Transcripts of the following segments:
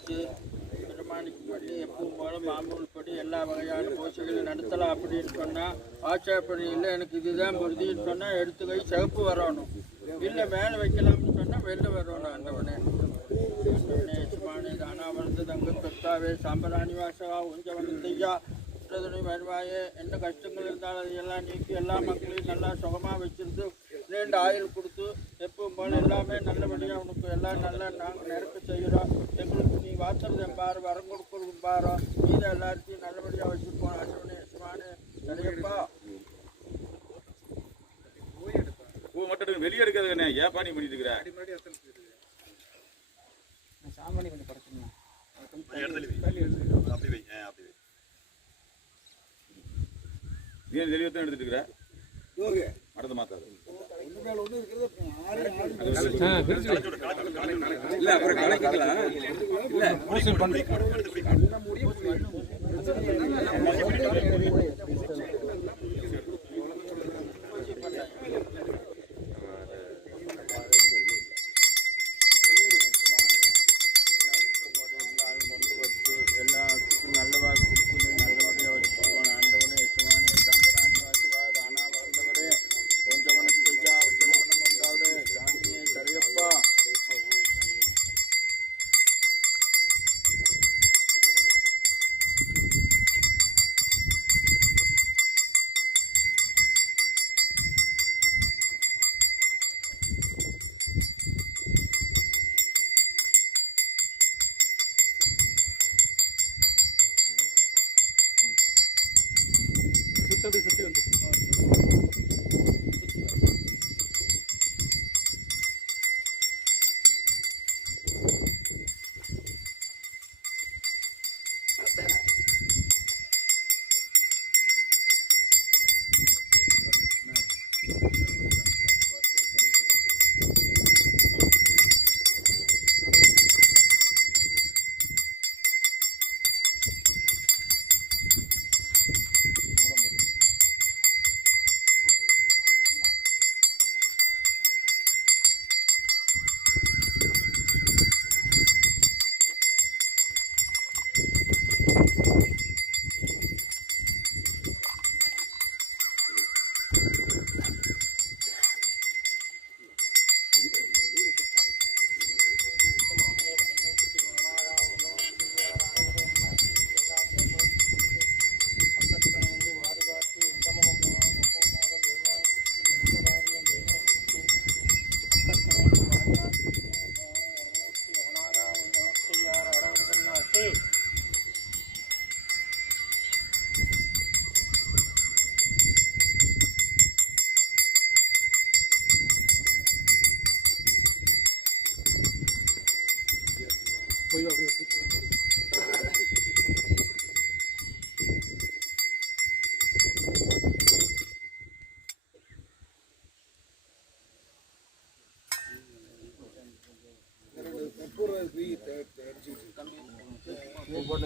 வச்சு பிரமாணிக்கப்படி எப்பவும் போல மாமூல்படி எல்லா வகையான பூஜைகளும் நடத்தலாம் அப்படின்னு சொன்னால் ஆட்சேபனையில் எனக்கு இதுதான் பொருதின்னு சொன்னால் எடுத்து கை சிவப்பு வரணும், இல்லை மேலே வைக்கலாம்னு சொன்னால் வெளில வரணும். ஆண்டவனே சுமானி தானாவரத்து தங்க கர்த்தாவே சாம்பராணி வாசகா உஞ்சவனத்தையா துணை வருவாயே, என்ன கஷ்டங்கள் இருந்தாலும் அதையெல்லாம் நீக்கி எல்லா மக்களையும் நல்லா சுகமாக வச்சிருந்து நீண்ட ஆயுள் கொடுத்து எப்பவும் போல எல்லாமே நல்லபடியாக உனக்கு எல்லாம் நல்லா நாங்கள் நிரப்ப செய்கிறோம். எங்களுக்கு நீ வாத்துறது எம்பாரு வரம் கொடுக்குறதும் பாரோ மீத எல்லாத்தையும் நல்லபடியாக வச்சுருப்போம். அசுவனே சுமானு சரியப்பா பூ மட்டும் வெளியே எடுக்கிறது ஏன் பாணி பண்ணிட்டு இருக்கிற சாமானி கொஞ்சம் படுத்துங்க அப்படி வை அப்படி வை ஏன் தெளிவத்தான் எடுத்துட்டு இருக்கிற அடுத்த மாத்தாது இல்ல அப்புறம் கலைக்கலாம் சுத்தி வந்து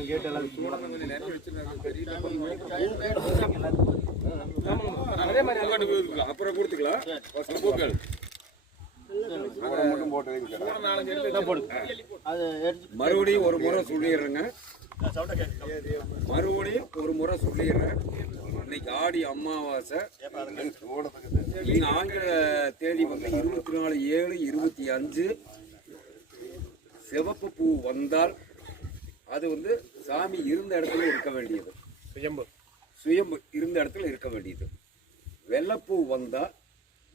கேட் எல்லாம் அப்புறம் கொடுத்துக்கலாம் பூக்கள் மறுபடியும் ஒரு முறை சொல்லிடுறேங்க, மறுபடியும் ஒரு முறை சொல்லிடுறேன். இன்னைக்கு ஆடி அமாவாசை, நீங்க ஆங்கில தேதி வந்து 24/7/25. சிவப்பு பூ வந்தால் அது வந்து சாமி இருந்த இடத்துல இருக்க வேண்டியது, சுயம்பு இருந்த இடத்துல இருக்க வேண்டியது. வெள்ளைப்பூ வந்தால்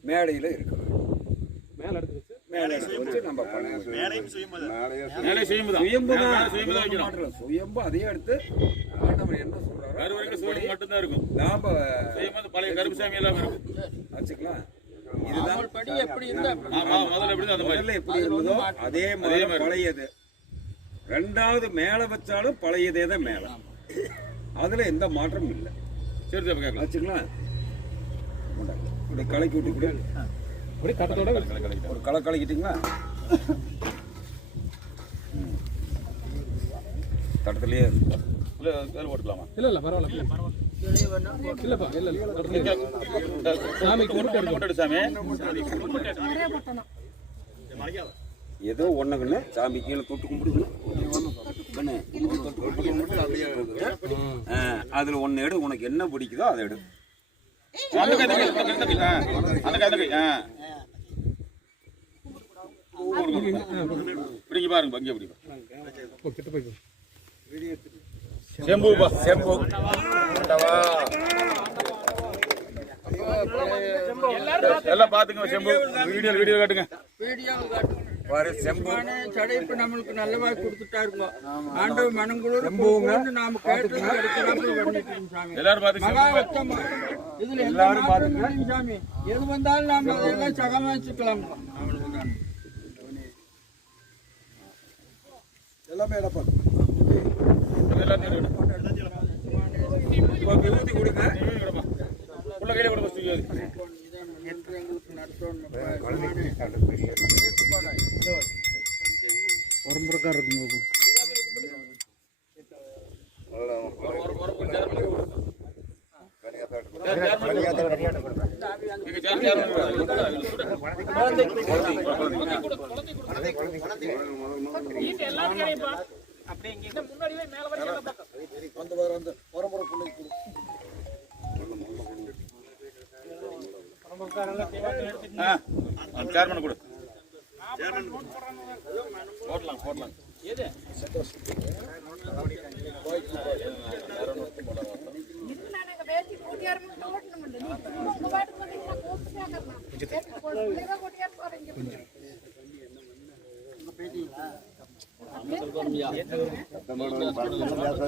மேடையில் இருக்க வேண்டியது. சுயம்பு அதே எடுத்து ஆண்டவர் என்ன சொல்றாரு மட்டும்தான் இருக்கும். நாம பழைய கருப்புசாமி எல்லாம் வச்சுக்கலாம். இதுதான் எப்படி இருந்ததோ அதே மாதிரி பழையது. ரெண்டாவது மேல வச்சாலும் பழையதே தான் மேல, அதுல எந்த மாற்றமும் இல்லை. சரி வச்சுக்கலாம். கலக்கி விட்டு ஒரு களை கலக்கிட்டீங்களா? தட்டத்திலேயே போட்டுக்கலாமா? இல்ல பரவாயில்ல. ஏதோ ஒண்ணுக்குன்னு சாமி கீழே தொட்டு கும்பிடுது. அதுல ஒன்னு எடு, உனக்கு என்ன பிடிக்குதோ அதை எடு. பாருங்க பங்கிய பிடிக்கும் செம்பு செம்பு எல்லாம் பாத்துங்க. செம்பு வீடியோ காட்டுங்க. சடைப்பு நம்மளுக்கு நல்லவா கொடுத்துட்டா இருக்கும். ஆண்டவர் மனங்குளூர் நாம கேட்டு எல்லாரும் பாத்துங்க. இதுல எல்லாரும் பாத்துங்க சாமி. எது வந்தாலும் நாம அதெல்லாம் சகமா வச்சுக்கலாம். எல்லாமே இடப்பா விபூதி கொடுங்க. உள்ள கையில கொடுங்க. உரம்புறக்கா இருக்குங்க. அந்த உரம்புற பிள்ளைக்கு சேர்மன் கொடு. போடலாம் போடலாம்.